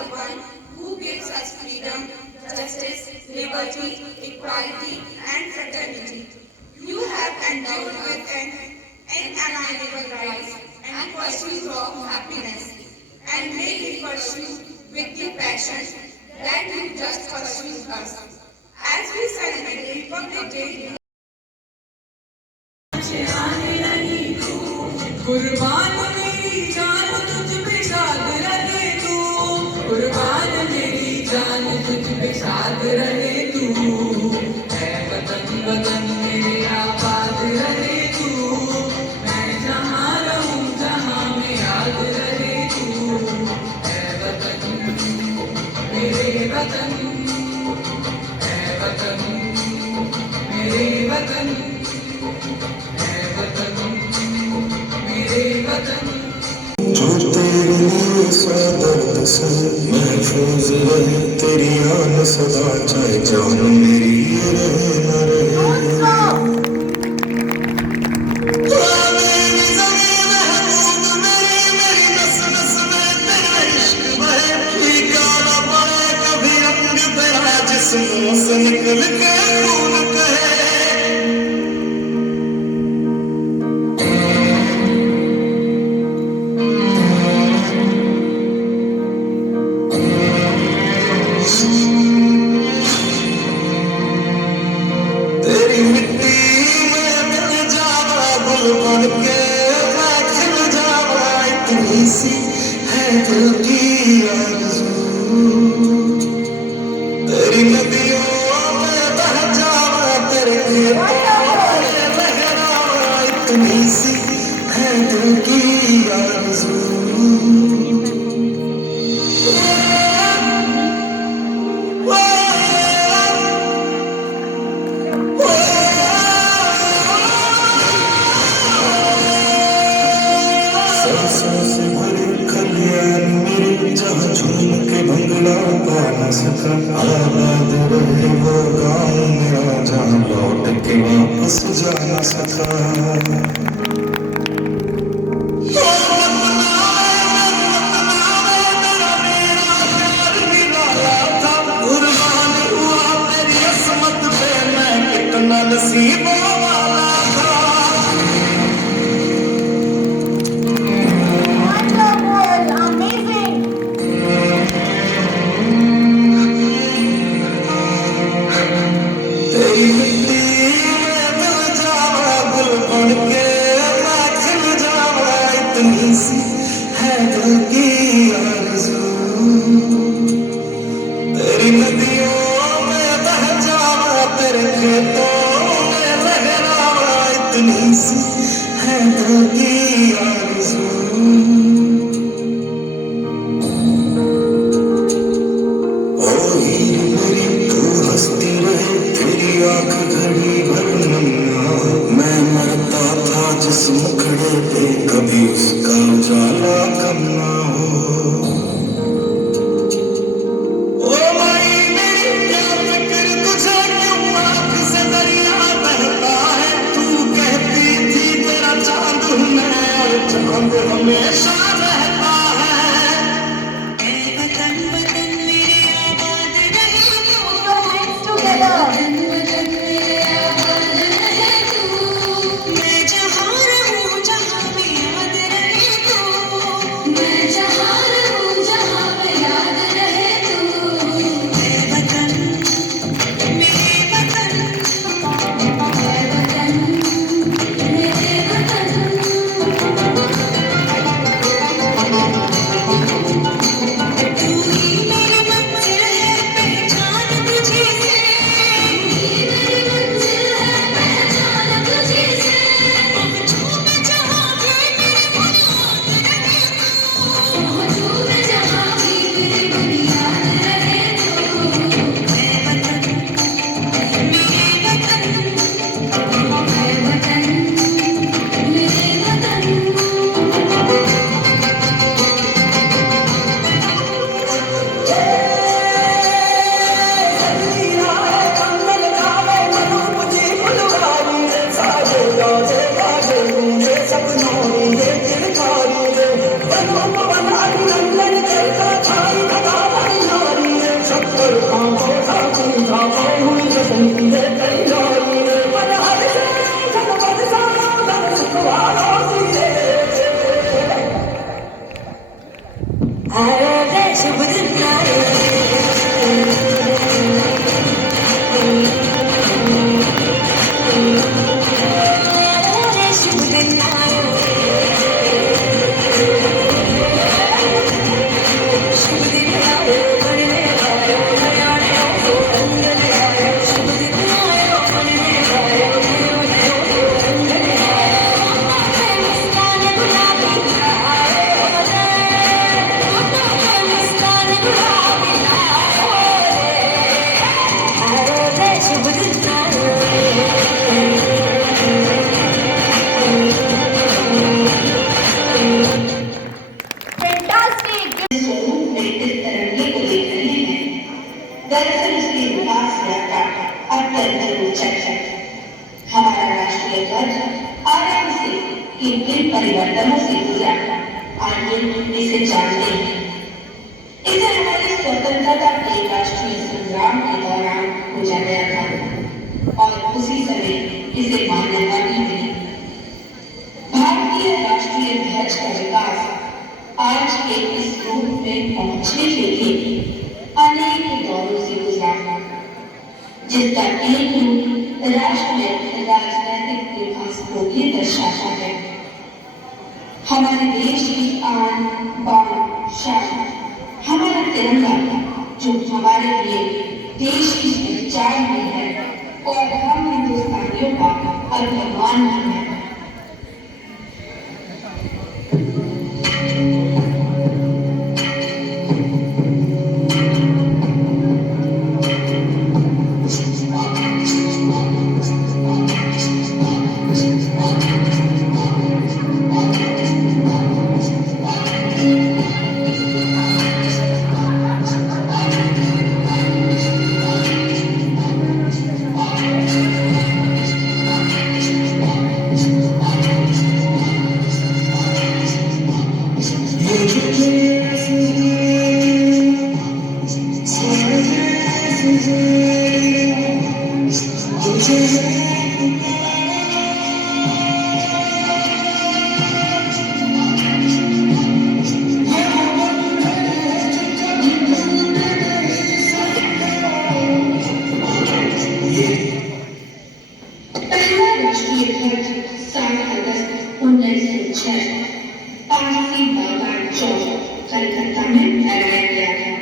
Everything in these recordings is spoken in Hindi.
the one who gives us freedom, justice, liberty, equality, and fraternity. You have endowed with an inalienable rights and pursuit of happiness, and may we pursue with the passion that you just pursued us. As we celebrate Republic Day, कुर्बान मेरी जान तुझ पे शाद रहे तू, कुर्बान मेरी जान तुझ पे शाद रहे तू, है वतन वतन मेरे आबाद रहे तू, मैं जहाँ रहूँ जहाँ में याद रहे तू, है वतन मेरे वतन, है वतन मेरे वतन, है वतन मेरे वतन। जो तेरे लिए सौ दर्द से महफूज रहे तेरी आन सदा, चाहे जान मेरी ये रहे न रहे। मेरी ज़मीं महबूब मेरी, मेरी नस नस में तेरा इश्क बहे, फीका न पड़े कभी रंग तेरा जिस्मों से निकल के खून कहे। तेरी मिट्टी में मिल जावा गुल बन के मैं खिल जावा, इतनी सी है दिल की आरज़ू। तेरी नदियों में बह जावा तेरे खेतों में लहरावा, इतनी सी है दिल की आरज़ू। सरसों से भरे खलियान मेरे, जहाँ झूम के भंगड़ा पा न सका, आबाद रहे वो गाँव मेरा जहाँ लौट के वापस जा न सका। ओ वतनावे मेरा प्यार निराला था, कुर्बान हुआ तेरी असमत पे मैं कितना नसीबों वाला था। तेरी मिट्टी में मिल जावा गुल बन के मैं खिल जावा, इतनी सी है दिल की आरज़ू। तेरी नदियों में बह जावा तेरे खेतों में लहरावा, दरअसल उसकी विकास यात्रा अत्यंत रोचक है। हमारा राष्ट्रीय ध्वज आरंभ से किन परिवर्तनों से गुजरा, आइए इसे जानते हैं। इसे हमारी स्वतंत्रता के राष्ट्रीय संग्राम के दौरान खोजा गया था और उसी समय इसे मान्यता भी मिली। भारतीय राष्ट्रीय ध्वज का विकास आज के इस रूप में पहुंचने के लिए अनेक दौरों से गुजरा, जिसका एक रूप राष्ट्र में राजनीतिक विकास को भी दर्शाता है। हमारे देश की आन बान शान हमारा तिरंगा, जो हमारे लिए देश की पहचान भी है और हम हिंदुस्तानियों का अभिमान भी है। कलकत्ता में लगाया गया था।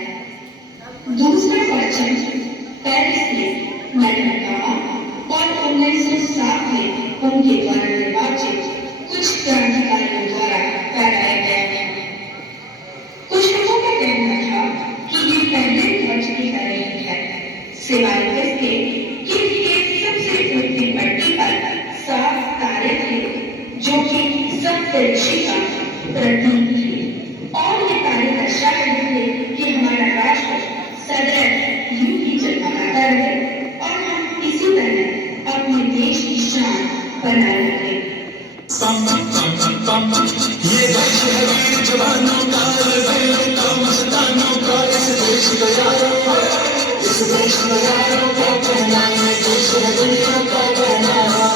दूसरा परचम पेरिस में मैडम और 1907 में उनके द्वारा निर्वाचित कुछ क्रांतिकारियों द्वारा फहराया गया है। कुछ लोगों का कहना था कि ये पहले ध्वज की तरह ही है, सिवाय इसके कि इसके सबसे ऊपरी पट्टी पर 7 तारे थे, जो कि सप्तऋषि का प्रतीक थे और ये तारे दर्शा रहे थे कि हमारा राष्ट्र सदैव यूं ही जगमगाता रहे और हम इसी तरह अपने देश की शान बनाए रखें। ये देश है वीर जवानों का, रणबीरों का, मस्तानों का, इस देश का यारों, इस देश का यारों को पहनाए, देश है दुनिया का पहनावा।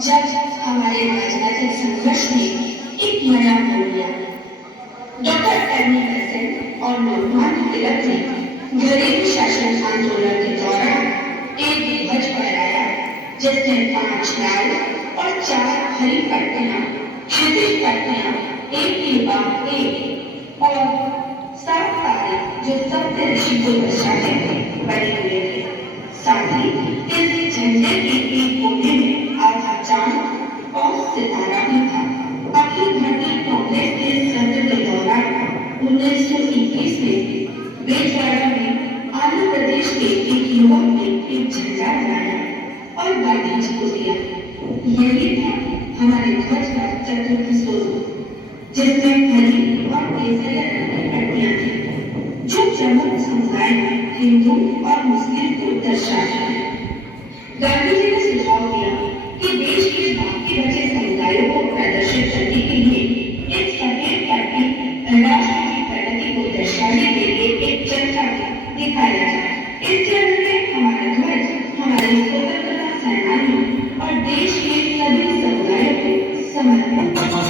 जब हमारे राजनीतिक संघर्ष ने एक नया मोड़ लिया। डॉक्टर एनी बेसेंट और लोकमान्य तिलक ने घरेलू शासन आंदोलन के दौरान एक ध्वज फहराया, जिसमें 5 लाल और 4 हरी पट्टियां, क्षैतिज पट्टियां एक के बाद एक और 7 तारे जो सप्तऋषि को दर्शाते थे बने हुए थे। साथ ही इस झंडे के एक कोने में आधा चांद और सितारा भी था। अखिल भारतीय कांग्रेस के सत्र के दौरान 1921 में बेजवाड़ा में आंध्र प्रदेश के एक युवक ने एक झंडा बनाया और गांधी जी को दिया। यही था हमारे ध्वज का चतुर्थ स्वरूप, जिसमें हरी और केसरिया रंग की पट्टियां थी, जो प्रमुख समुदाय में हिंदू और मुस्लिम को दर्शाता है। गांधी जी ने सुझाव दिया कि देश के बाकी बचे समुदायों को प्रदर्शित करने के लिए एक सफेद पट्टी राष्ट्र की प्रगति को दर्शाने के लिए एक चक्का दिखाया जाए। इसके अंदर हमारा ध्वज हमारे स्वतंत्रता सेनानियों और देश के सभी समुदायों को समर्पित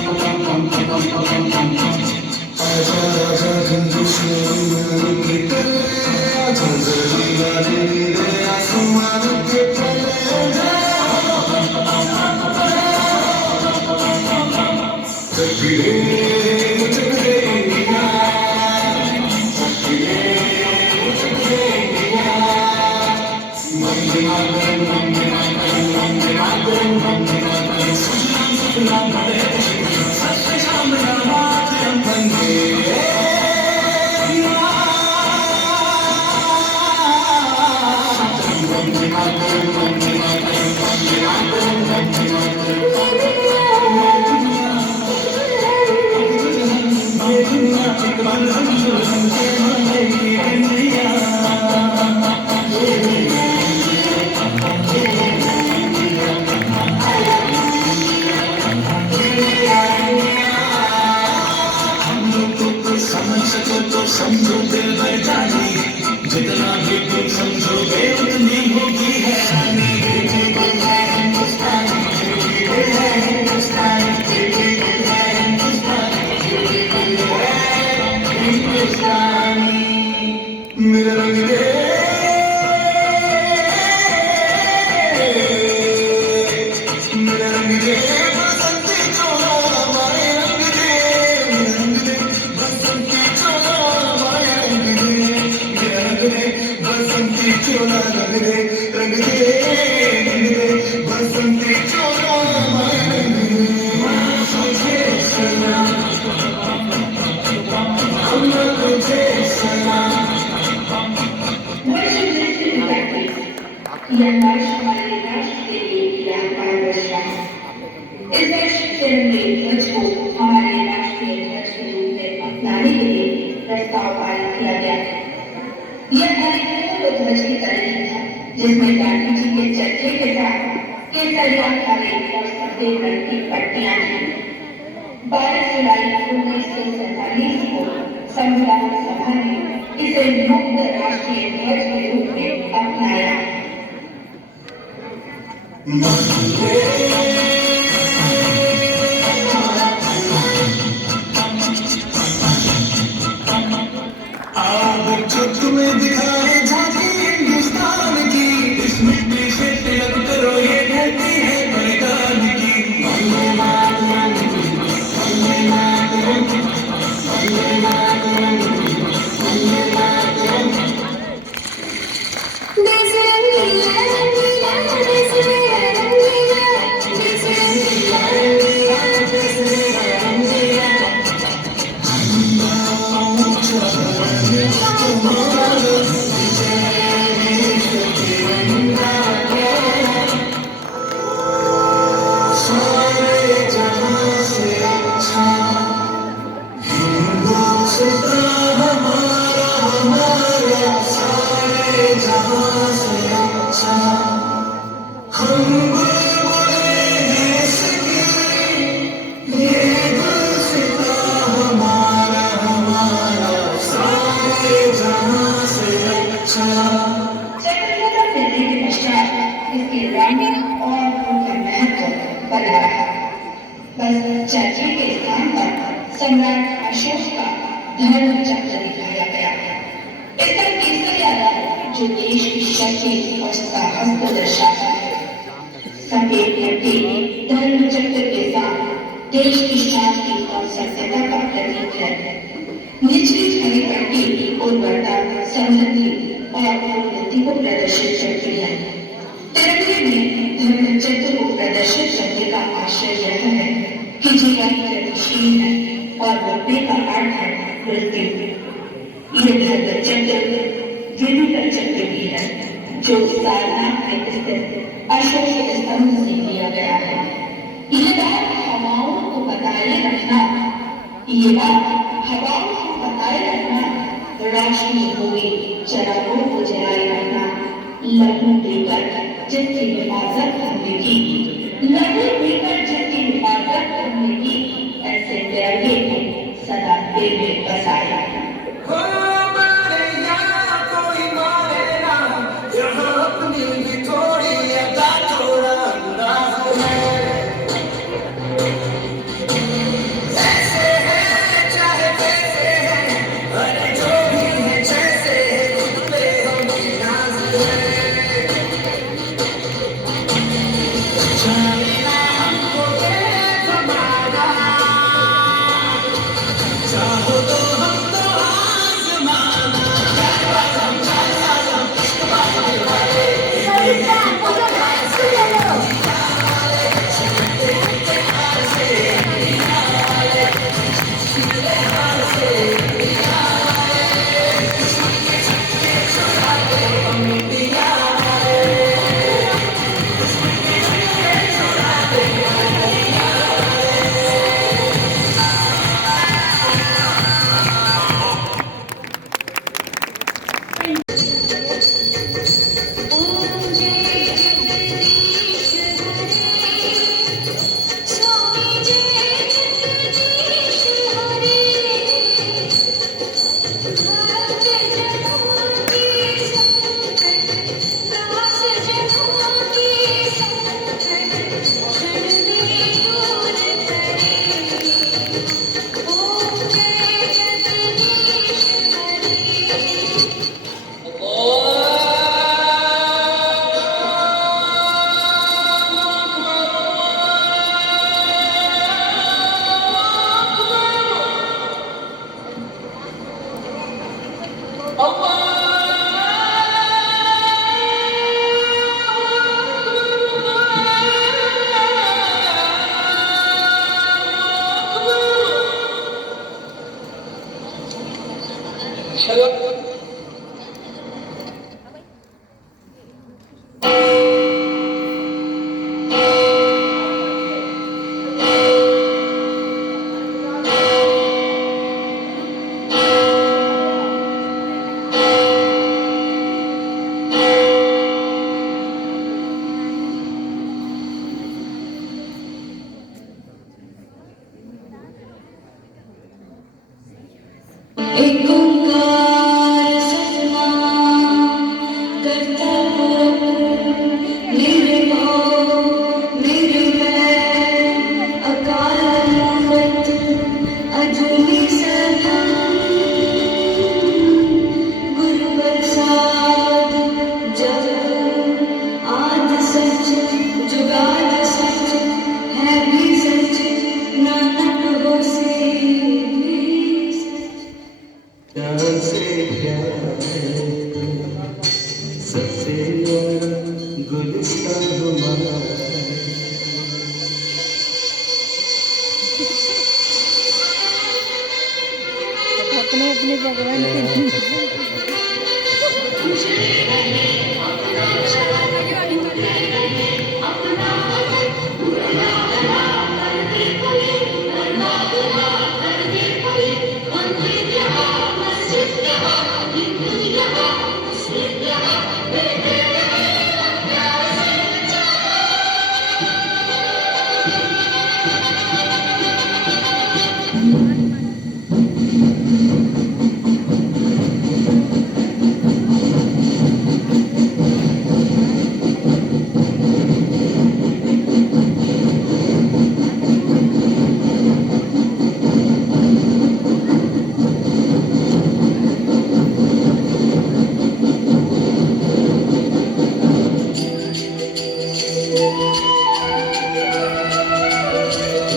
यह वर्ष हमारे राष्ट्र के लिए यादगार वर्ष रहा। इस वर्ष तिरंगे ध्वज को हमारे राष्ट्रीय ध्वज के रूप में अपनाने के लिए प्रस्ताव पारित किया गया। यह पूर्ण ध्वज की तरह ही था, जिसमें गांधी जी के चरखे के साथ केसरिया काले और सफेद रंग की पट्टियां थी। 22 जुलाई 1947 को संविधान सभा ने इसे मुक्त राष्ट्रीय ध्वज के रूप में अपनाया। जो तुम्हें दिखाए झांकी हिंदुस्तान की, इस मिट्टी से तिलक करो, ये धरती है बलिदान की। वंदे मातरम, वंदे मातरम, वंदे मातरम, वंदे मातरम। देश रंगीला रंगीला, देश मेरा रंगीला, देश रंगीला रंगीला, देश मेरा रंगीला। स्वतंत्रता मिलने के पश्चात इसके रंग और उनका महत्व बना रहा। बस चर्चे के स्थान पर सम्राट अशोक का धर्म चक्र दिखाया गया। इसका तीसरा रंग जो देश की शक्ति और साहस को दर्शाता है। सफेद पट्टी धर्म चक्र के साथ देश की शांति और सभ्यता का प्रतीक है। निचली हरी पट्टी उर्वरता, समृद्धि और उन्नति को प्रदर्शित करती है। तिरंगे में धर्म चक्र को प्रदर्शित करने का आशय यह है कि जीवन गतिशील है और मुक्ति का अर्थ है वृद्धि। ये धर्म चक्र जीविका चक्र भी है, जो सारनाथ में स्थित अशोक स्तंभ से लिया गया है। ये बात हवाओं को बताए रखना, रोशनी हुई चरागों को जलाए रखना, लहू देकर जिनकी हिफाजत हमने की, लहू देकर जिनकी हिफाजत हमने की, ऐसे त्यागे को सदा दिल में बसाया। ऐसे है चाहे कैसे एक ओंकार सतनाम करता पुरख निर्भय निर्वैर अकाल मूर्त अजूनी सरलम गुरु प्रसाद जप आद सच जुगाद सच है भी सच नानक होसे भी सच। क्या से क्या है सबसे न्यारा गुलिस्तान हमारा अपने अपने भगवान के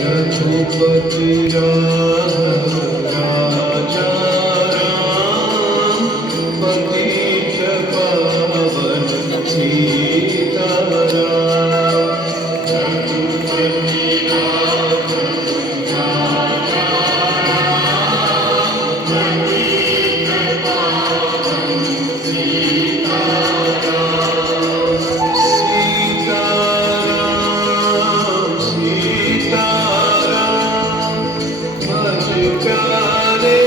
रघुपति राघव राजा राम पतित पावन सीताराम रघुपति राघव राजा राम पतित पावन सीताराम सीताराम सीताराम भज प्यारे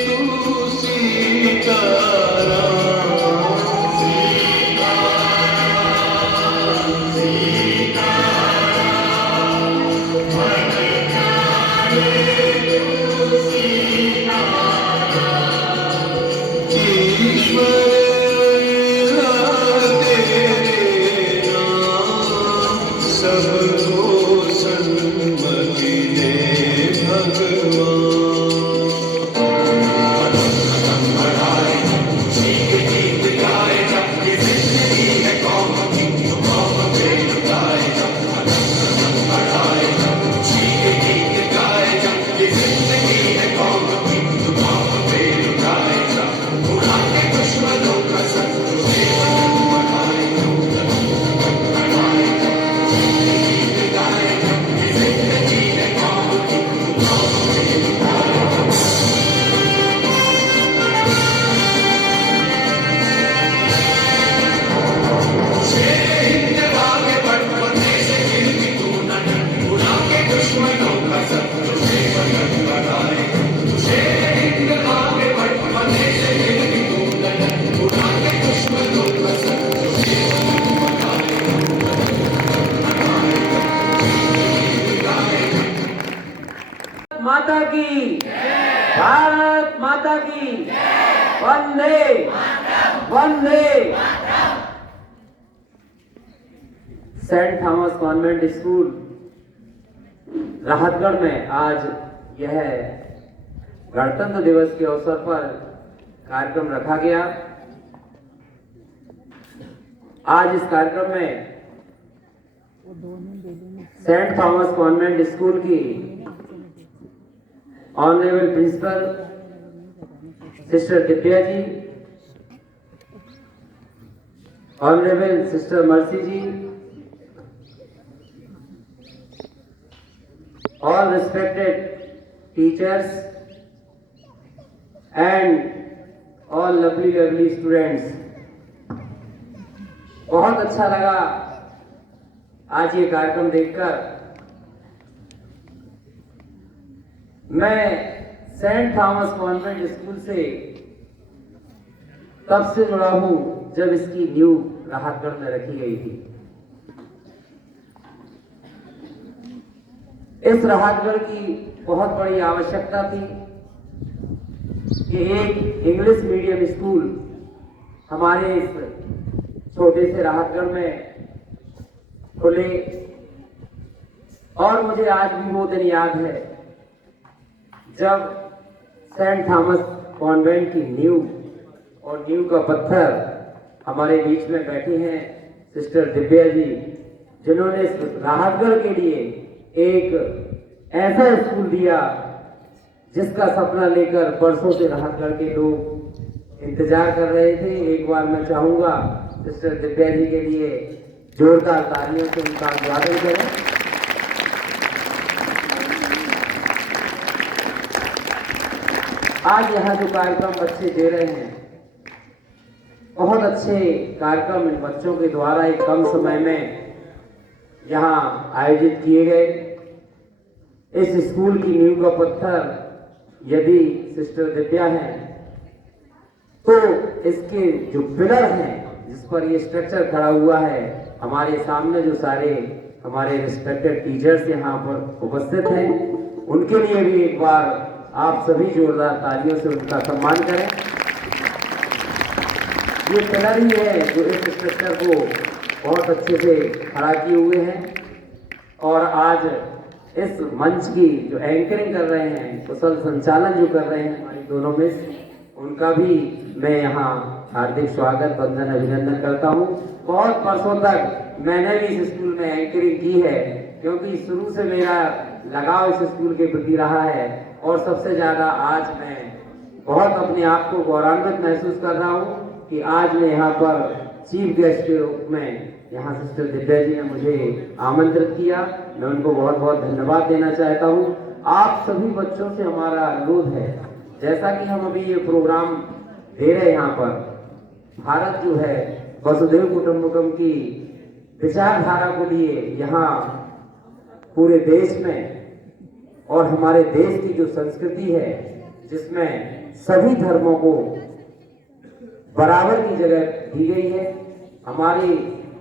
तू सीताराम सीताराम सीताराम भज प्यारे तू सीताराम ईश्वर तेरे नाम सबको सन्मति दे भगवान माता की भारत माता की वंदे वंदे। Saint Thomas convent school Rahatgarh में आज यह गणतंत्र दिवस के अवसर पर कार्यक्रम रखा गया। आज इस कार्यक्रम में सेंट थॉमस कॉन्वेंट स्कूल की honourable principal sister Divya ji, honourable sister mercy ji, all respected teachers and all lovely students, बहुत अच्छा लगा आज ये कार्यक्रम देखकर। मैं सेंट थॉमस कॉन्वेंट स्कूल से तब से जुड़ा हूं जब इसकी नींव राहतगढ़ में रखी गई थी। इस राहतगढ़ की बहुत बड़ी आवश्यकता थी कि एक इंग्लिश मीडियम स्कूल हमारे इस छोटे से राहतगढ़ में खुले। और मुझे आज भी वो दिन याद है जब सेंट थॉमस कॉन्वेंट की नींव और नींव का पत्थर हमारे बीच में बैठी हैं सिस्टर दिव्या जी, जिन्होंने इस राहतगढ़ के लिए एक ऐसा स्कूल दिया जिसका सपना लेकर बरसों से राहतगढ़ के लोग इंतजार कर रहे थे। एक बार मैं चाहूंगा सिस्टर दिव्या जी के लिए जोरदार तालियों से उनका अभिवादन करें। आज यहाँ जो कार्यक्रम बच्चे दे रहे हैं, बहुत अच्छे कार्यक्रम इन बच्चों के द्वारा एक कम समय में यहाँ आयोजित किए गए। इस स्कूल की नींव का पत्थर यदि सिस्टर दिव्या हैं, तो इसके जो पिलर हैं जिस पर ये स्ट्रक्चर खड़ा हुआ है, हमारे सामने जो सारे हमारे रिस्पेक्टेड टीचर्स यहाँ पर उपस्थित हैं, उनके लिए भी एक बार आप सभी जोरदार तालियों से उनका सम्मान करें। ये पिलर ही है जो इस स्ट्रक्चर को बहुत अच्छे से खड़ा किए हुए हैं। और आज इस मंच की जो एंकरिंग कर रहे हैं, कुशल संचालन जो कर रहे हैं हमारी दोनों मिस, उनका भी मैं यहाँ हार्दिक स्वागत, वंदन, अभिनंदन करता हूँ। बहुत वर्षों तक मैंने भी इस स्कूल में एंकरिंग की है, क्योंकि शुरू से मेरा लगाव इस स्कूल के प्रति रहा है। और सबसे ज़्यादा आज मैं बहुत अपने आप को गौरवान्वित महसूस कर रहा हूँ कि आज मैं यहाँ पर चीफ गेस्ट के रूप में यहाँ सिस्टर दिव्या जी ने मुझे आमंत्रित किया। मैं उनको बहुत बहुत धन्यवाद देना चाहता हूँ। आप सभी बच्चों से हमारा अनुरोध है, जैसा कि हम अभी ये प्रोग्राम दे रहे हैं यहाँ पर, भारत जो है वसुधैव कुटुंबकम की विचारधारा को लिए यहाँ पूरे देश में, और हमारे देश की जो संस्कृति है जिसमें सभी धर्मों को बराबर की जगह दी गई है, हमारे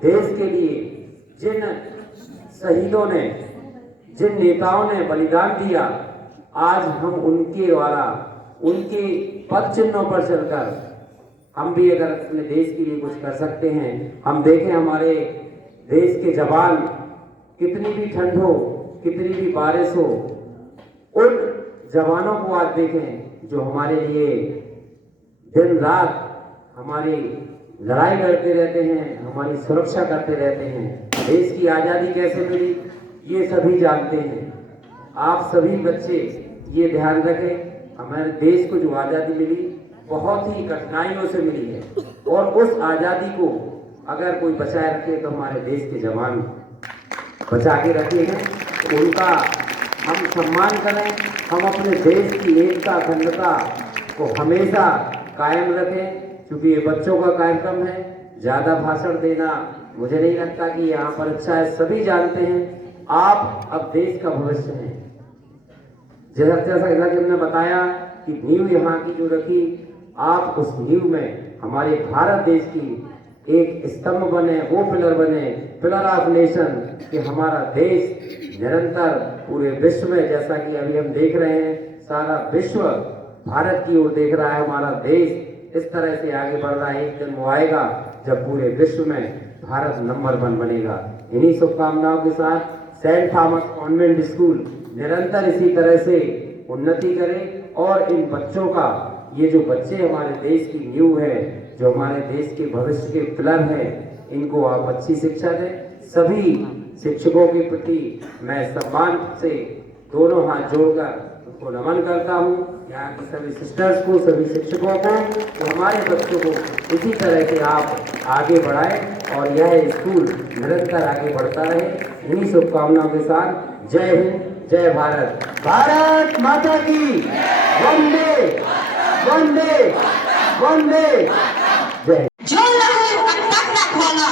देश के लिए जिन शहीदों ने, जिन नेताओं ने बलिदान दिया, आज हम उनके द्वारा, उनके पद चिन्हों पर चलकर हम भी अगर अपने देश के लिए कुछ कर सकते हैं। हम देखें हमारे देश के जवान, कितनी भी ठंड हो, कितनी भी बारिश हो, उन जवानों को आज देखें जो हमारे लिए दिन रात हमारी लड़ाई लड़ते रहते हैं, हमारी सुरक्षा करते रहते हैं। देश की आज़ादी कैसे मिली ये सभी जानते हैं। आप सभी बच्चे ये ध्यान रखें, हमारे देश को जो आज़ादी मिली बहुत ही कठिनाइयों से मिली है, और उस आज़ादी को अगर कोई बचाए रखे तो हमारे देश के जवान बचा के रखे हैं। तो उनका हम सम्मान करें, हम अपने देश की एकता, अखंडता को हमेशा कायम रखें। क्योंकि ये बच्चों का कार्यक्रम है, ज़्यादा भाषण देना मुझे नहीं लगता कि यहाँ पर अच्छा है। सभी जानते हैं आप अब देश का भविष्य हैं। जैसा कि हमने बताया कि नींव यहाँ की जो रखी, आप उस नींव में हमारे भारत देश की एक स्तंभ बने, वो पिलर बने, पिलर ऑफ नेशन, कि हमारा देश निरंतर पूरे विश्व में, जैसा कि अभी हम देख रहे हैं, सारा विश्व भारत की ओर देख रहा है। हमारा देश इस तरह से आगे बढ़ रहा है। एक दिन वो आएगा जब पूरे विश्व में भारत नंबर 1 बनेगा। इन्हीं शुभकामनाओं के साथ सेंट थॉमस कॉन्वेंट स्कूल निरंतर इसी तरह से उन्नति करे, और इन बच्चों का, ये जो बच्चे हमारे देश की नींव है, जो हमारे देश के भविष्य के पिलर हैं, इनको आप अच्छी शिक्षा दें। सभी शिक्षकों के प्रति मैं सम्मान से दोनों हाथ जोड़कर उनको नमन करता हूँ। यहाँ की सभी सिस्टर्स को, सभी शिक्षकों को, तो हमारे बच्चों को इसी तरह से आप आगे बढ़ाएं और यह स्कूल निरंतर आगे बढ़ता रहे। इन्हीं शुभकामनाओं के साथ जय हिंद, जय भारत, भारत माता की वंदे वंदे वंदे जय। जो लहू अब तक न खोला,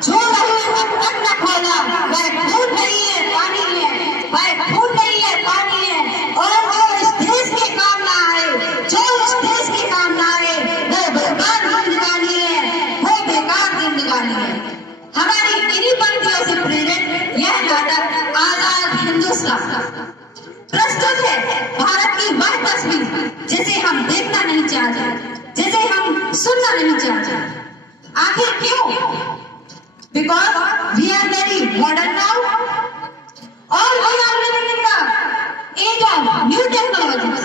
जो लहू अब तक न खोला, वह फूट नहीं है पानी है, वह फूट नहीं है पानी है। और जो इस देश के काम ना आए, जो इस देश के काम ना आए, वो बेकार जिंदगानी है, वो बेकार जिंदगानी है। हमारी इन्हीं पंक्तियों से प्रेरित यह नाटक आजाद हिंदुस्तान प्रस्तुत खूबसूरत है भारत की वह तस्वीर जिसे हम देखना नहीं चाहते, जिसे हम सुनना नहीं चाहते। आखिर क्यों? Because we are very modern now और we are living in the age of new technologies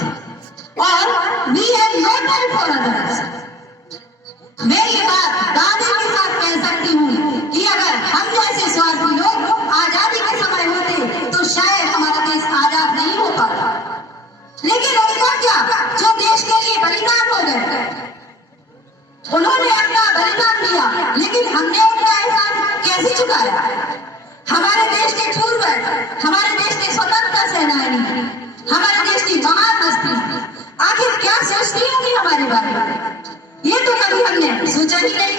और we have no time for others. मैं ये बात दावे के साथ कह सकती हूँ कि अगर हम जैसे स्वार्थी लोग आजादी के समय होते तो शायद हमारा देश आजाद नहीं हो पाता। लेकिन उनका क्या जो देश के लिए बलिदान हो गए, उन्होंने अपना बलिदान दिया, लेकिन हमने उनका एहसान कैसे चुकाया? हमारे देश के पूर्वज, हमारे देश के स्वतंत्रता सेनानी, हमारे देश की महान हस्ती आखिर क्या सोचती होगी हमारे बारे में? ये तो कभी हमने सोचा ही नहीं।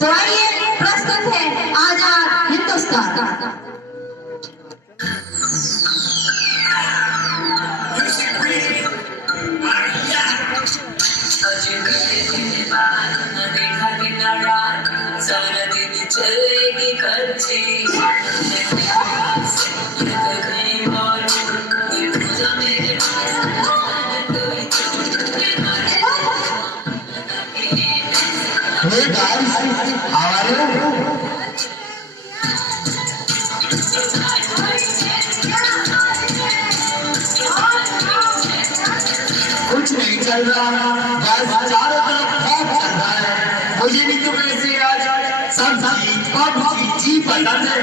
तो आइए प्रस्तुत है आजाद हिंदुस्तान। चलेगी कच्ची Hey guys, how are you? कुछ नहीं चल रहा, बस चारों तरफ खौफ चल रहा है। मुझे भी तो वैसे आज सब्जी पबजी जी पसंद है।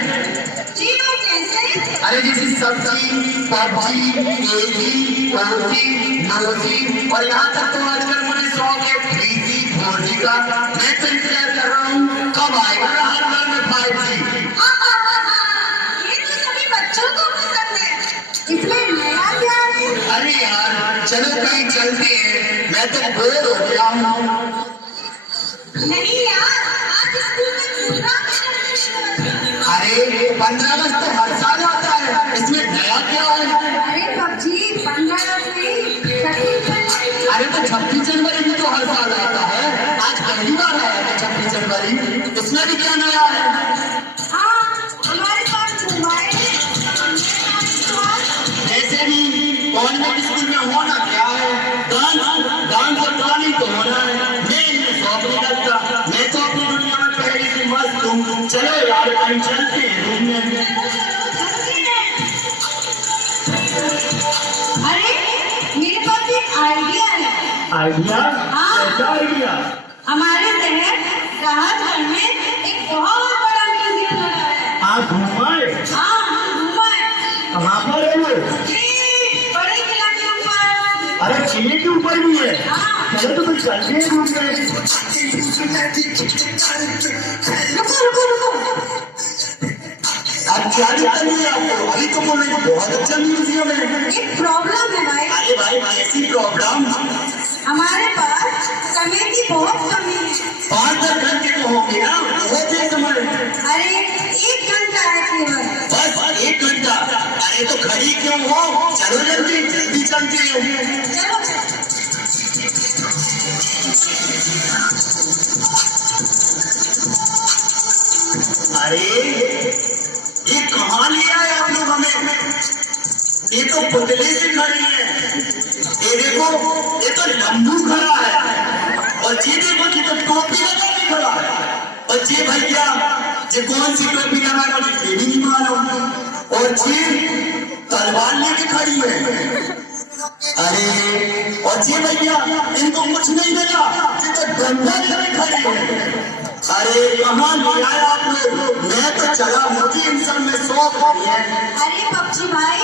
जी वो कैसे? अरे जैसे सब्जी पबजी केजी ओजी नोजी और यहाँ तक तो आजकल मुझे शौक है 3G 4G का। मैं तो इंतजार कर रहा हूँ कब आएगा हर घर में 5G। ये तो सभी बच्चों को पसंद है, इसमें नया क्या है? अरे यार चलो कहीं चलते हैं, मैं तो बोर हो गया हूँ। नहीं यार, आज स्कूल में प्रोग्राम है। अरे 15 अगस्त तो हर साल आता है, इसमें नया क्या है? अरे पबजी 15 अगस्त नहीं, 26 जनवरी। अरे तो 26 जनवरी भी तो हर साल आता है, आज पहली बार आया था 26 जनवरी, इसमें भी क्या नया है? हाँ, हमारे पास मोबाइल है। वैसे भी कॉन्वेंट स्कूल में होना क्या है? डांस और गाने तो होना है। मैं इनमें शौक नहीं रखता, मैं तो अपनी दुनिया में पहले से मस्त हूँ। चलो यार कहीं चलते हैं घूमने। अरे मेरे पास एक आइडिया है। आइडिया? हाँ। कैसा आइडिया? हमारे शहर राहतगढ़ में एक बहुत बड़ा म्यूजियम लगा है। आप घूमाए? हाँ, हम घूमा है। कहाँ पर है वो? बड़े किला के ऊपर। अरे किले के ऊपर भी है? हाँ। चलो तो फिर चलते हैं घूमने। रुको रुको रुको। अब क्या चाहिए आपको? अभी तो बोले बहुत अच्छा म्यूजियम है। एक प्रॉब्लम है भाई। अरे भाई कैसी प्रॉब्लम? हमारे पास समय की बहुत कमी है। 5-10 घंटे तो होंगे ना, बहुत है समय। अरे 1 घंटा है केवल। बस 1 घंटा? अरे तो खड़ी क्यों हो, चलो जल्दी चलते हैं। चलो अरे ये कहाँ ले आए आप लोग हमें? ये तो पुतले से खड़ी है। ये देखो, ये तो लंबू खड़ा है और ये देखो ये तो टोपी लगा के खड़ा है। और ये भैया ये कौन सी टोपी लगा मुझे ये भी नहीं मालूम। और ये तलवार लेके खड़ी है। अरे और ये भैया इनको कुछ नहीं मिला, ये तो डंडा लेके खड़ी है। अरे कहाँ ले आए आप लोग? मैं तो चला, मुझे इन सब में शौक नहीं है। अरे पबजी भाई,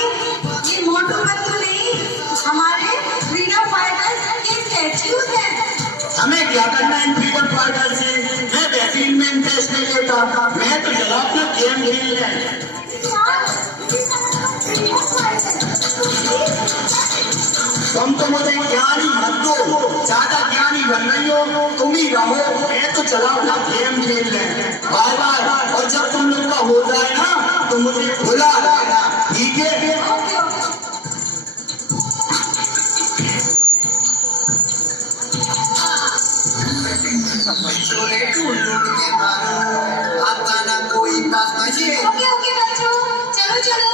ये मोटू पतलू नहीं, हमारे फ्रीडम फाइटर्स के स्टैच्यूज हैं। हमें क्या करना है इन फ्रीडम फाइटर से? मैं वैसे इनमें इंटरेस्ट नहीं लेता, मैं तो चला अपना गेम खेल रहे। तुम तो मुझे ज्ञानी मत दो, ज्यादा ज्ञानी बन रही हो, तुम ही रहो। मैं तो चला अपना गेम खेल रहे बार बार। और जब तुम लोग का हो जाए ना तो मुझे भुला देना, ठीक है? ओके ओके बच्चों, चलो चलो,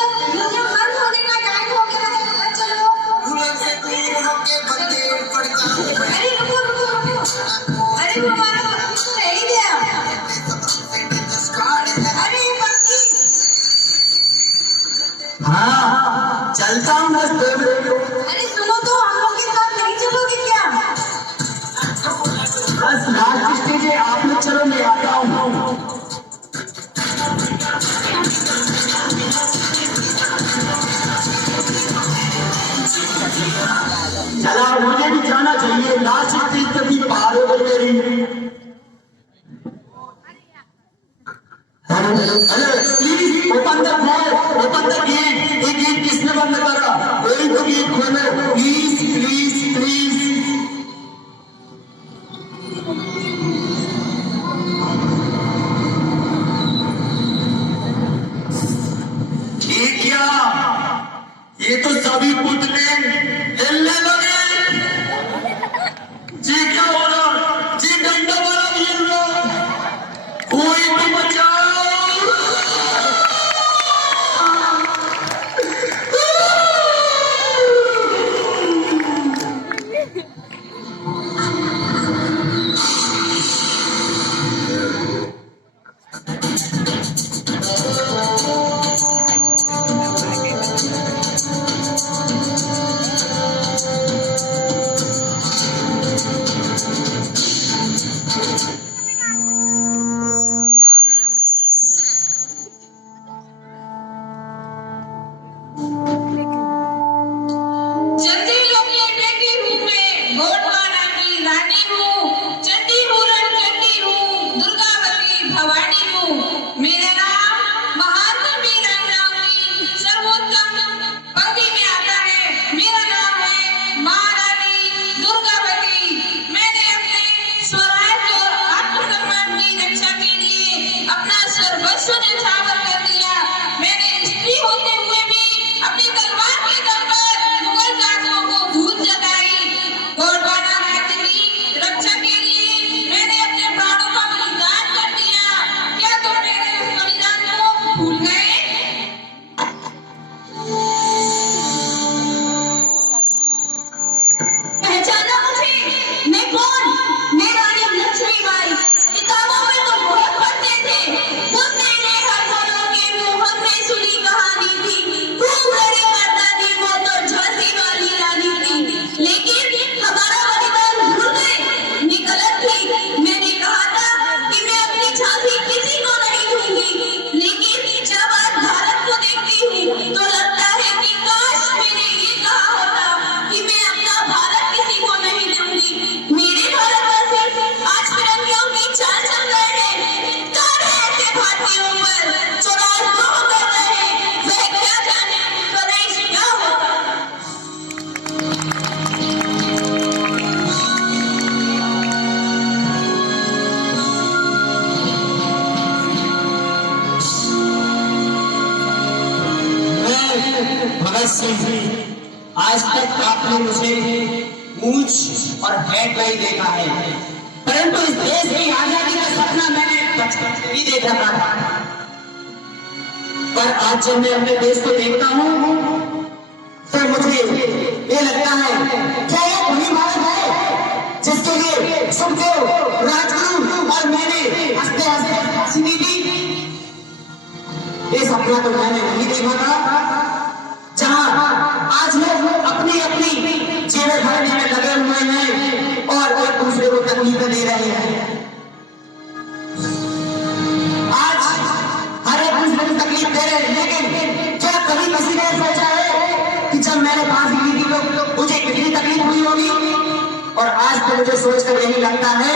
बंद होने का टाइम हो गया है, चलो। अरे सुनो तो, हम लोग के साथ नहीं चलोगे क्या? बस लास्ट स्टेज है, आप लोग चलो, मैं आता हूँ। चला, मुझे भी जाना चाहिए, लास्ट स्टेज कभी पार हो गई मेरी। Please open the door, open the gate. ये गेट किसने बंद करा? कोई तो गेट खोलो, प्लीज प्लीज प्लीज। ये क्या? ये तो सभी पुतले हिलने लगे। जी क्या हो रहा? जी डंडा वाला भी हिल रहा। कोई तो बचाओ। चंडी लोग की बेटी हूँ मैं, गोंडवाना की रानी हूँ, चंडी हूँ, रणचंडी हूँ, दुर्गावती भवानी हूँ। मेरा नाम महात्मा मीरांगावली सर्वोत्तम पंक्ति में आता है। मेरा नाम है महारानी दुर्गावती। मैंने अपने स्वराज्य और आत्मसम्मान की रक्षा के लिए अपना सर्वस्व न्यौछावर कर दिया। मैंने स्त्री होते हुए भी अपनी तलवार के दम पर मुगल शासकों को धूल जताई। गोंडवाना राज्य की रक्षा के लिए मैंने अपने प्राणों का बलिदान कर दिया। क्या तुम मेरे उस बलिदान को भूल गए? पहचाना मुझे? मैं कौन? मैं रानी लक्ष्मीबाई। किताबों में तो बहुत पढ़ते थे, बुद्ध ने हजारों के मुंह में सुनी कहानी थी, खूब लड़ी मर्दानी वो तो झांसी वाली रानी थी। लेकिन हमारा बलिदान भूल गए, ये गलत थी। मैंने कहा था कि मैं अपनी झांसी किसी को नहीं दूंगी, लेकिन जब आज भारत को देखती हूँ तो लगता है कि काश मैंने ये कहा होता कि मैं अपना भारत किसी को नहीं दूंगी। मेरे भारतवासी आज फिरंगियों की चाल चल रहे हैं, तारे ऐसे भारतीयों पर चुराव कर रहे हैं। वह क्या जाने स्वदेश क्या होता। मैं भगत सिंह, आज तक आपने मुझे मूछ और हेड नहीं देखा है, परंतु इस देश की आजादी का सपना मैंने बचपन से ही देख रखा था। पर आज जब मैं अपने देश को देखता हूँ तो मुझे ये लगता है, क्या ये वही भारत है जिसके लिए सुखदेव, राजगुरु और मैंने हंसते हंसते फांसी दी थी? ये सपना तो मैंने नहीं देखा था, जहाँ आज लोग अपनी अपनी जेबें भरने में लगे हुए हैं और एक दूसरे को तकलीफें दे रहे हैं। आज हर एक दूसरे को तकलीफ दे रहे हैं, लेकिन क्या कभी किसी ने सोचा है कि जब मैंने फांसी ली थी तो मुझे कितनी तकलीफ हुई होगी? और आज तो मुझे सोचकर यही लगता है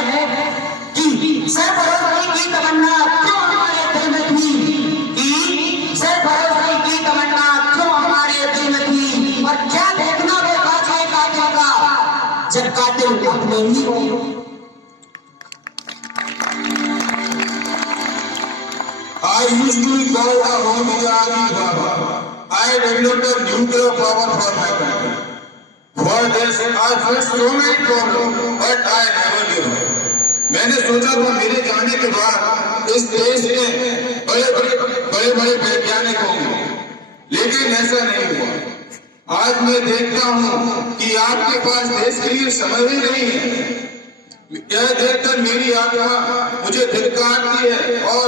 कि सरफरोशी की तमन्ना क्यों हमारे दिल में थी, कि सरफरोशी की तमन्ना क्यों हमारे दिल में थी। और क्या देखना वो कातिल कातिल का, जब कातिल अपने ही हो। I used to be called a Homi Baba. I developed a nuclear power for my country. For this, I faced so many problems, but I never gave up. मैंने सोचा था मेरे जाने के बाद इस देश में बड़े बड़े वैज्ञानिक होंगे, लेकिन ऐसा नहीं हुआ। आज मैं देखता हूँ कि आपके पास देश के लिए समय ही नहीं है। यह देखकर मेरी आत्मा मुझे धिक्कारती है और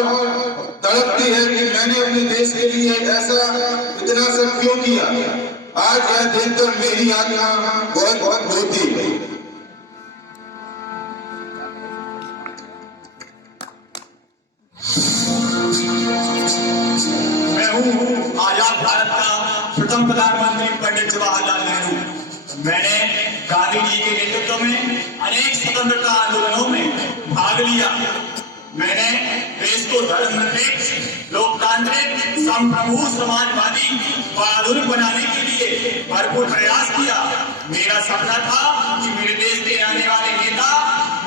तड़पती है कि मैंने अपने देश के लिए ऐसा इतना सब क्यों किया। आज यह देखकर मेरी आत्मा बहुत बहुत रोती है। मैं हूँ आजाद भारत का प्रथम प्रधानमंत्री पंडित जवाहरलाल नेहरू। मैंने गांधी जी के नेतृत्व में अनेक स्वतंत्रता आंदोलनों में भाग लिया। मैंने देश को धर्मनिरपेक्ष, लोकतांत्रिक, संप्रभु, समाजवादी व आधुनिक बनाने के लिए भरपूर प्रयास किया। मेरा सपना था कि मेरे देश के आने वाले नेता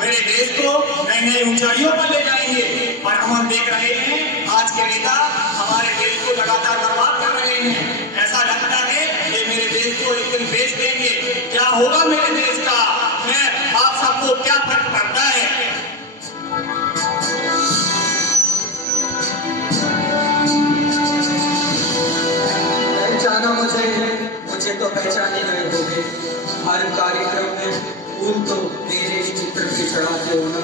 मेरे देश को नई नई ऊंचाइयों पर ले जाएंगे, पर हम देख रहे हैं आज के नेता हमारे देश को लगातार बर्बाद कर रहे हैं। ऐसा लगता है कि मेरे देश को एक दिन बेच देंगे। क्या होगा मेरे देश का? मैं आप सबको क्या फर्क पड़ता है? पहचाना मुझे तो पहचाने गए होगे। हर कार्यक्रम में फूल तो मेरे ही चित्र पे चढ़ाते हो ना।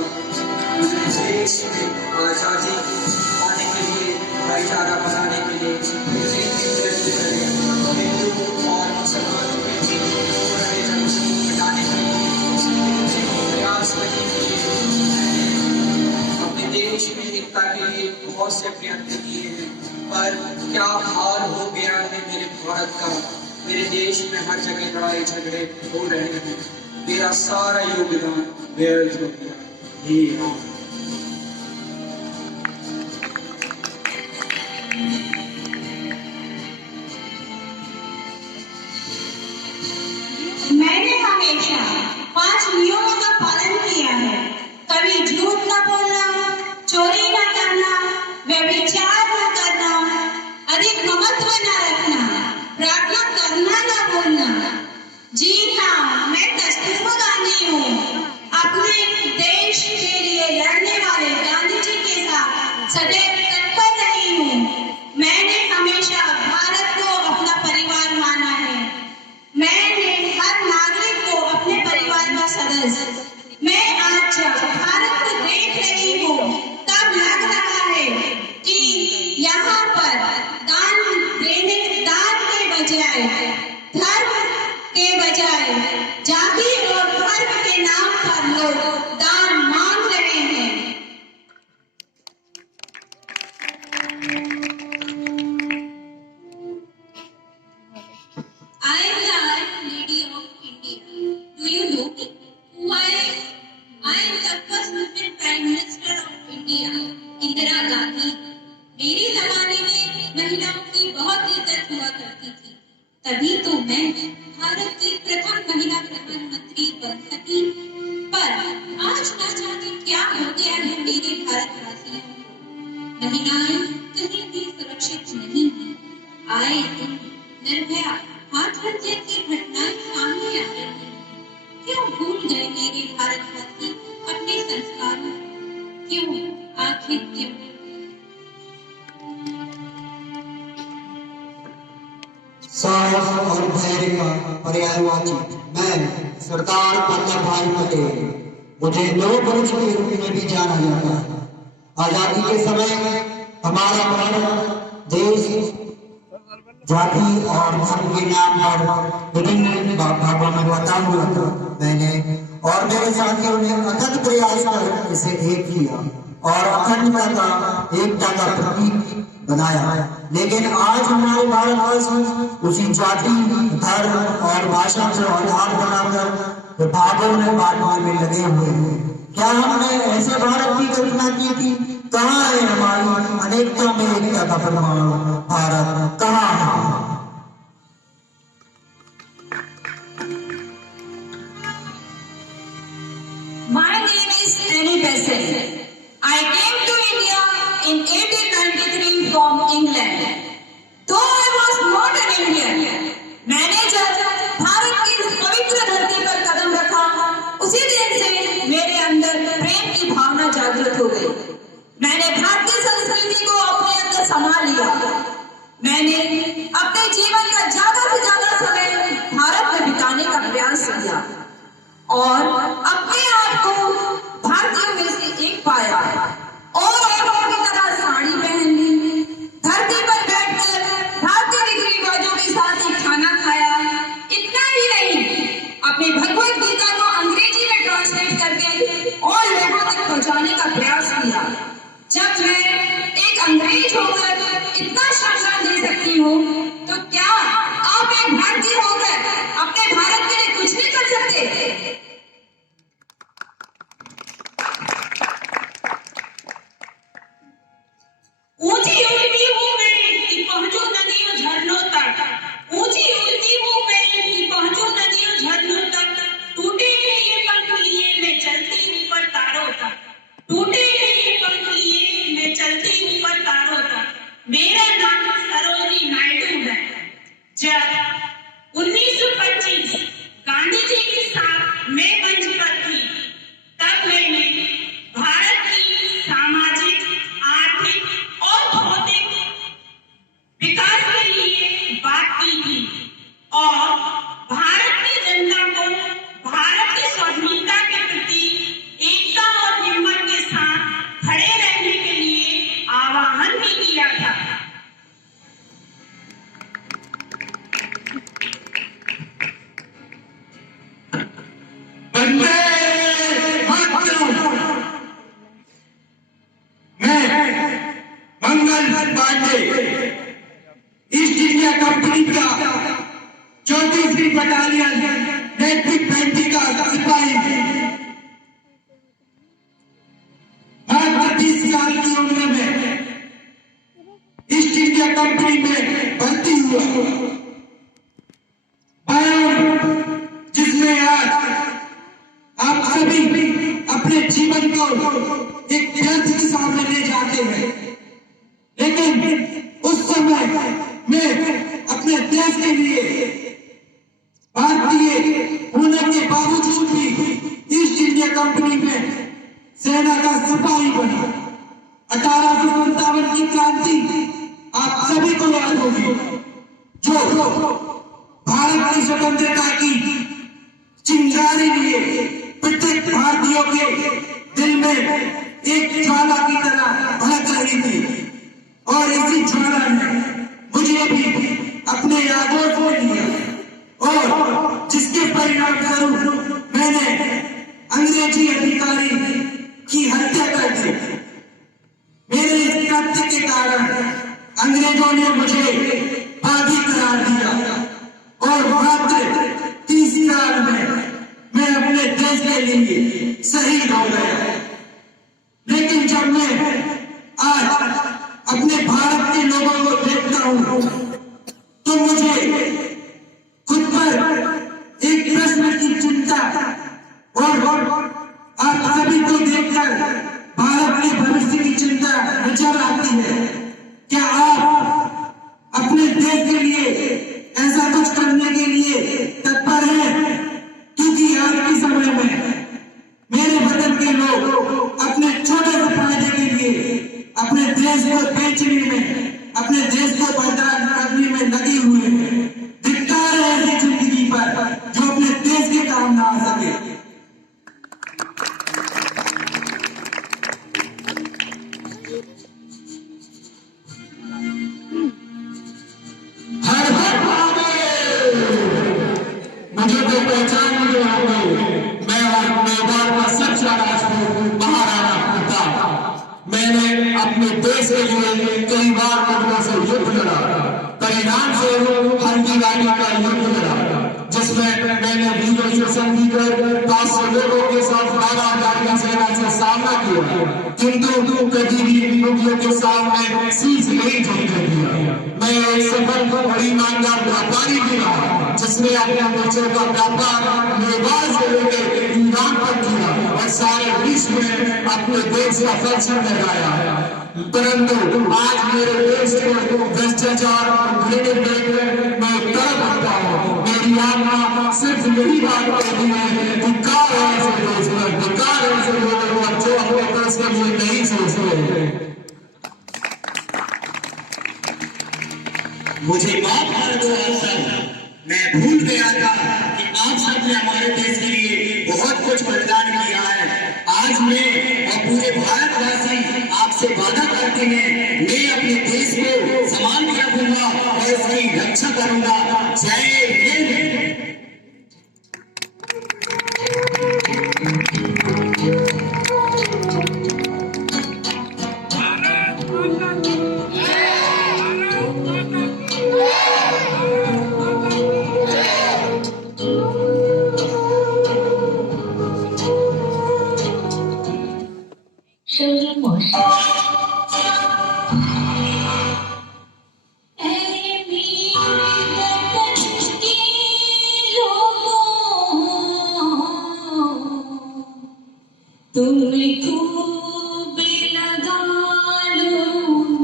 देश में आजादी पाने के लिए, भाईचारा बनाने के लिए हिंदू और मुसलमानों के पुराने जनसमूह मिटाने के लिए प्रयास करने के लिए अपने देश में एकता के लिए बहुत से प्रयत्न किए हैं। पर क्या हाल हो गया है मेरे भारत का। मेरे देश में हर जगह लड़ाई झगड़े हो रहे हैं। मेरा सारा योगदान व्यर्थ हो गया। मैंने हमेशा 5 नियमों का पालन किया है। कभी झूठ न बोलना, चोरी न करना, व्यभिचार न करना, अधिक ममत्व न रखना, प्रार्थना करना न भूलना। जी हाँ, मैं कस्तूरबा गांधी हूँ। अपने देश के लिए लड़ने वाले गांधी जी के साथ सदैव तत्पर रही हूँ। मैंने हमेशा भारत को अपना परिवार माना है। मैंने हर नागरिक को अपने परिवार का सदस्य। मैं आज जब भारत को देख रही हूँ तब लग रहा है कि यहाँ पर दान के बजाय, धर्म के बजाय जाति और धर्म के नाम पर लोग दान मांग रहे हैं। I am the Iron Lady of India. Do you know me? Who I am? I am the first women Prime Minister of India, Indira Gandhi. मेरे जमाने में महिलाओं की बहुत इज्जत हुआ करती थी, तभी तो मैं भारत की प्रथम महिला प्रधानमंत्री बन सकी। पर आज न जाने क्या हो गया है मेरे भारतवासियों को। महिलाएं कहीं भी सुरक्षित नहीं हैं। आए दिन निर्भया हाथरस जैसी घटनाएं सामने आ रही हैं। क्यों भूल गए मेरे भारतवासी अपने संस्कारों? क्यों? आखिर क्यों? साहस और धैर्य का पर्यायवाची मैं सरदार वल्लभ भाई पटेल, मुझे लौह पुरुष के रूप में भी जाना जाता है। आजादी के समय हमारा भारत देश जाति और धर्म के नाम पर विभिन्न भागों में बटा हुआ था। मैंने और मेरे साथियों ने अथक प्रयास कर इसे एक किया और अखंडता का, एकता का प्रतीक बनाया। लेकिन आज हमारे भारतवर्ष उसी जाति, धर्म और भाषा को आधार बनाकर विभागों में बांटने में लगे हुए हैं। क्या हमने ऐसे भारत की कल्पना की थी? कहाँ है हमारी अनेकता में एकता का प्रमाण? भारत कहाँ है? My name is Annie Besant. I came to India in 1893 from England. Though I was not an Indian, मैंने जब भारत की इस पवित्र धरती पर कदम रखा, उसी दिन से मेरे अंदर प्रेम की भावना जागृत हो गई। मैंने भारतीय संस्कृति को अपने अंदर संभाल लिया। मैंने अपने जीवन का ज्यादा से ज्यादा समय भारत में बिताने का प्रयास किया और अपने आप को भारतीयों में से एक पाया और औरों की तरह साड़ी पहन ली, धरती पर बैठकर भारतीय रीति रिवाजों के साथ ही खाना खाया अपनी भगवत गीता को अंग्रेजी में ट्रांसलेट करके और लोगों तक पहुंचाने का प्रयास किया। जब मैं एक अंग्रेज होकर इतना शासन दे सकती हूँ, तो क्या आप एक भारतीय होकर अपने भारत के लिए कुछ नहीं कर सकते? ऊंची उड़ती हूँ मैं कि पहुंचूं नदियों झरनों तक, ऊंची उड़ती हूँ मैं कि पहुंचूं नदियों झरनों तक, टूटे हैं ये पंख लिए मैं चलती हूँ पर तारों तक, टूटे हैं ये पंख लिए मैं चलती हूँ पर तारों तक। मेरा नाम सरोजिनी नायडू है। जब 1925 गांधी जी के साथ मैं मंच पर थी, तब मैंने भारत की सामाजिक, आर्थिक और भौतिक विकास के लिए बात की थी और भारत की जनता को भारत की स्वाधीनता के प्रति एकता और हिम्मत के साथ खड़े रहने के लिए आह्वान भी किया था। Mangal Pandey, east India company का 34वीं बटालियन नेटिव 20 का सिपाही। मैं 30 साल की उम्र में ईस्ट इंडिया कंपनी में भर्ती हुआ, जिसमें आज आप सभी अपने जीवन को एक व्यर्थ के सामने ले जाते हैं, लेकिन उस समय मैं अपने देश के लिए भारतीय होने के बावजूद भी ईस्ट इंडिया कंपनी में सेना का सिपाही बना। 1857 की क्रांति आप सभी को याद होगी, जो भारत की स्वतंत्रता की चिंगारी लिए प्रत्येक भारतीयों के दिल में एक ज्वाला की तरह भड़क रही थी। और इसी ज्वाला ने मुझे भी अपने आगोश में लिया और जिसके परिणाम स्वरूप मैंने अंग्रेजी अधिकारी की हत्या कर दी। मेरे इस कृत्य के कारण अंग्रेजों ने मुझे बागी करार दिया और मात्र 30 साल में मैं अपने देश के लिए शहीद हो गया। लेकिन जब मैं आज अपने भारत के लोगों को देखता हूं, तो मुझे खुद पर एक प्रश्न की चिंता और आप सभी को देखकर भारत के भविष्य की चिंता नजर आती है। क्या आप अपने देश के लिए ऐसा कुछ करने के लिए तत्पर हैं? क्योंकि आज के समय में मेरे वतन के लोग अपने छोटे से फायदे के लिए अपने देश को बेचने में, अपने देश को बर्बाद करने में लगे हुए हैं। धिक्कार है ऐसी जिंदगी पर जो अपने देश के काम ना आ सके। हर हर महादेव। मुझे तो पहचान मुझे हो गई, मैं और मेवाड़ का सच्चा राजपूत महाराणा प्रताप। मैंने अपने देश के लिए कई बार मुगलों से युद्ध लड़ा, परिणाम स्वरूप हल्दी घाटी का युद्ध लड़ा, जिसमें मैंने वीरों से संधि कर 500 लोगों के साथ 12,000 की सेना से सामना किया, किंतु कभी भी मुगलों के सामने शीश नहीं झुकने दिया। मैं एक सफल और ईमानदार व्यापारी भी रहा, जिसने अपने बच्चों का व्यापार मेवाड़ से लेकर ईरान तक किया और सारे विश्व में अपने देश का परचम लगाया। परंतु आज मेरे देश को भ्रष्टाचार और मैं तड़प रखता हूँ। मेरी आत्मा सिर्फ यही बात कहती है, धिक्कार है ऐसे देश पर, धिक्कार है ऐसे लोगों को जो अपने देश के लिए नहीं सोचते। मुझे माफ कर दो आप सब, मैं भूल गया था कि आप सबने हमारे देश के लिए बहुत कुछ बलिदान किया है। आज मैं और पूरे भारतवासी आपसे वादा करते हैं, मैं अपने देश को संभाल के रखूंगा और इसकी रक्षा करूंगा। जय हिंद। तुम खूब लगा लो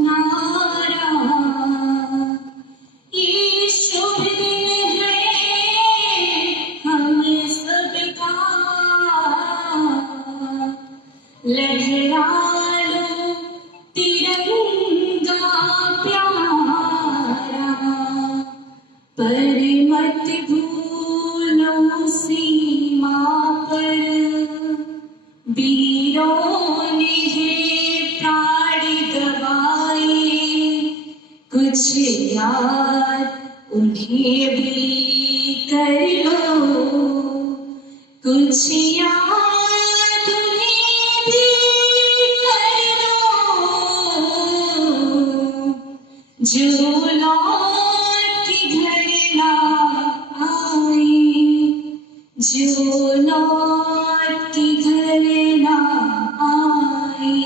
नारा, ये शुभ दिन है हम सबका, लहरा लो तिरंगा प्यारा, पर मत भूलो सीमा पर वीरों ने है प्राण गवाए, कुछ याद उन्हें भी कर लो, कुछ याद उन्हें भी कर लो, जो लौट घर ना आए, जो लौट घर ना आए।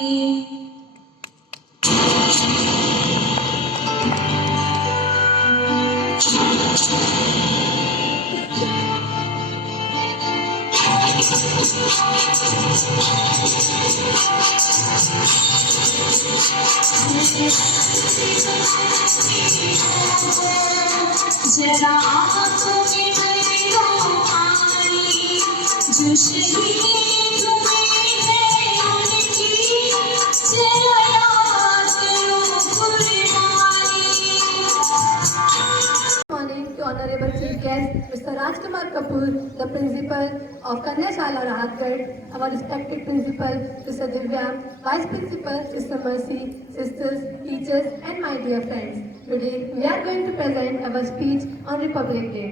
जरा आँखों में मेरे आई, जो शहीद हुए हैं उनकी, जरा याद लो कुर्बानी। Morning to Honorable Chief Guest, Mr. Rajkumar Kapoor, the Principal of Kanya Shala Rahatgarh, our respected Principal, Mr. Divya, Vice Principal, Mr. Mercy, sisters, teachers, and my dear friends. Today, we are going to present our speech on Republic Day.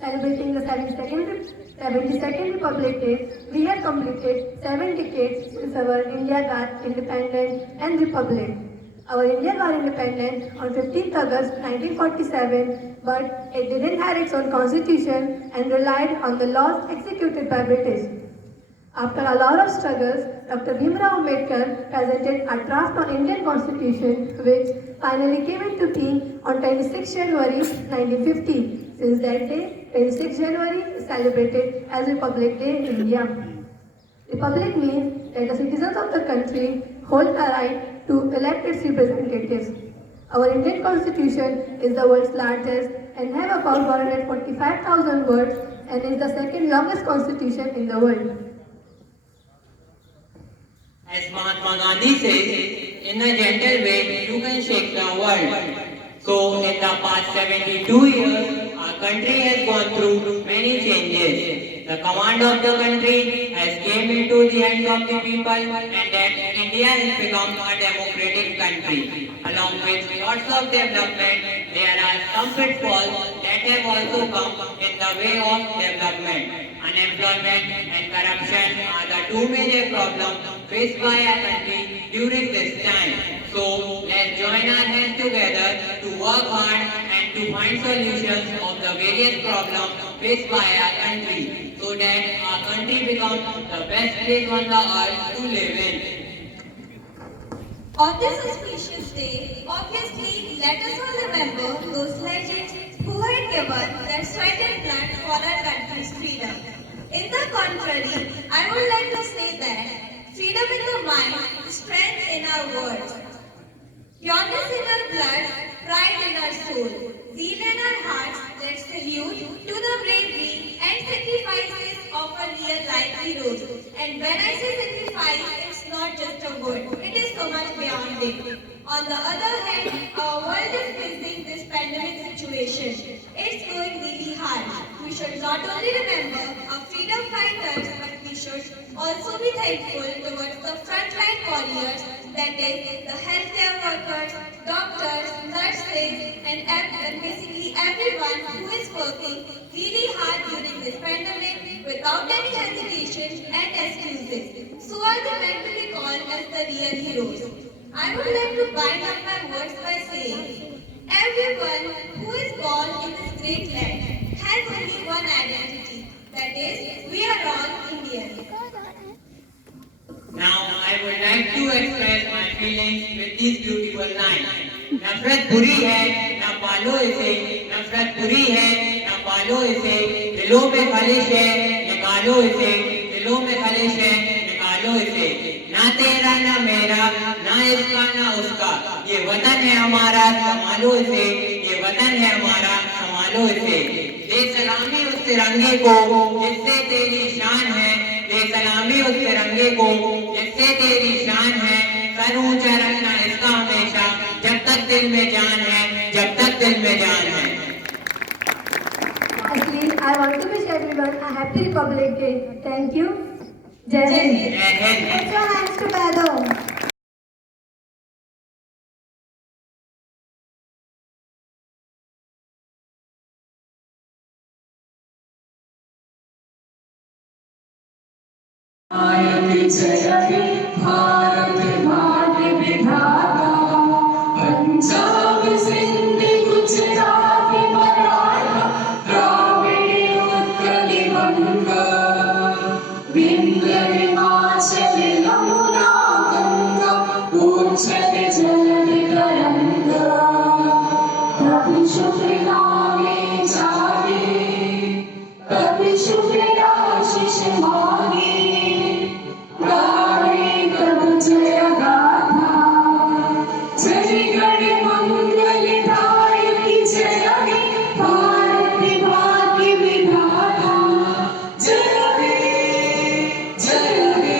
Celebrating the 72nd Republic Day, we have completed 7 decades since our India got independent and republic. Our India got independent on 15th August 1947, but it didn't have its own constitution and relied on the laws executed by British. After a lot of struggles, Dr. Bhimrao Ambedkar presented a draft on Indian constitution which finally came into being on 26 January 1950. Since that day, 26 January is celebrated as Republic Day in India. Republic means that the citizens of the country hold a right to elect its representatives. Our Indian constitution is the world's largest and have about 145,000 words and is the second longest constitution in the world. As Mahatma Gandhi says, in a gentle way, you can shake the world. So, in the past 72 years, our country has gone through many changes. The command of the country has came into the hands of the people, and that India has become a democratic country. Along with lots of development, there are some pitfalls that have also come in the way of development. Unemployment and corruption are the two major problems faced by our country during this time. So, let's join our hands together to work hard and to find solutions of the various problems faced by our country, so that our country becomes the best place on the earth to live in. On this auspicious day, obviously, let us all remember those legends who had given their sweat and blood for our country's freedom. In the contrary, I would like to say that freedom in the mind, strength in our words, pureness in our blood, pride in our soul, zeal in our hearts that salute to the bravery and sacrifices of our real life heroes. And when I say sacrifice, it's not just a word, it is so much beyond it. On the other hand, our world is facing this pandemic situation. It's going really hard. We should not only remember our freedom fighters, but we should also be thankful towards the frontline warriors, that is, the healthcare workers, doctors, nurses, and basically everyone who is working really hard during this pandemic without any hesitation and excuses. So are the men to be called as the real heroes. I would like to bind up my words by saying, everyone who is born in this great land has only one identity, that is, we are all Indians. Now, I would like to express my feelings with these beautiful lines. नफरत बुरी है, पालो इसे, नफरत बुरी है न पालो इसे, दिलों में खलिश है निकालो इसे, दिलों में खलिश है निकालो इसे, ना तेरा ना मेरा ना इसका ना उसका, ये वतन है हमारा संभालो इसे, ये वतन है हमारा संभालो इसे, दे सलामी उस तिरंगे को जिससे तेरी शान है, दे सलामी उस तिरंगे को जिससे तेरी शान है, सर ऊंचा रखना इसका हमेशा जब तक दिल में जान है, जब तक दिल में जान है। Actually, I want to wish everyone a happy Republic Day. Thank you. Jai Hind. जय Hind. Put your hands together. जय हे भारत भाग्य विधाता, पंजाब सिंध गुजरात मराठा द्राविड़ उत्कल बंगा, विंध्य हिमाचल यमुना गंगा, उच्चल जलधि तरंगा, कभी शुभ नामे जागे, कभी शुभ आशीष मांगे, गावे कब जय गाथा, जय गण मंगलदायक जय हे भारत भाग्य विधाता, जय हे जय हे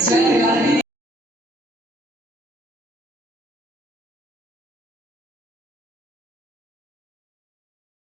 जय हे।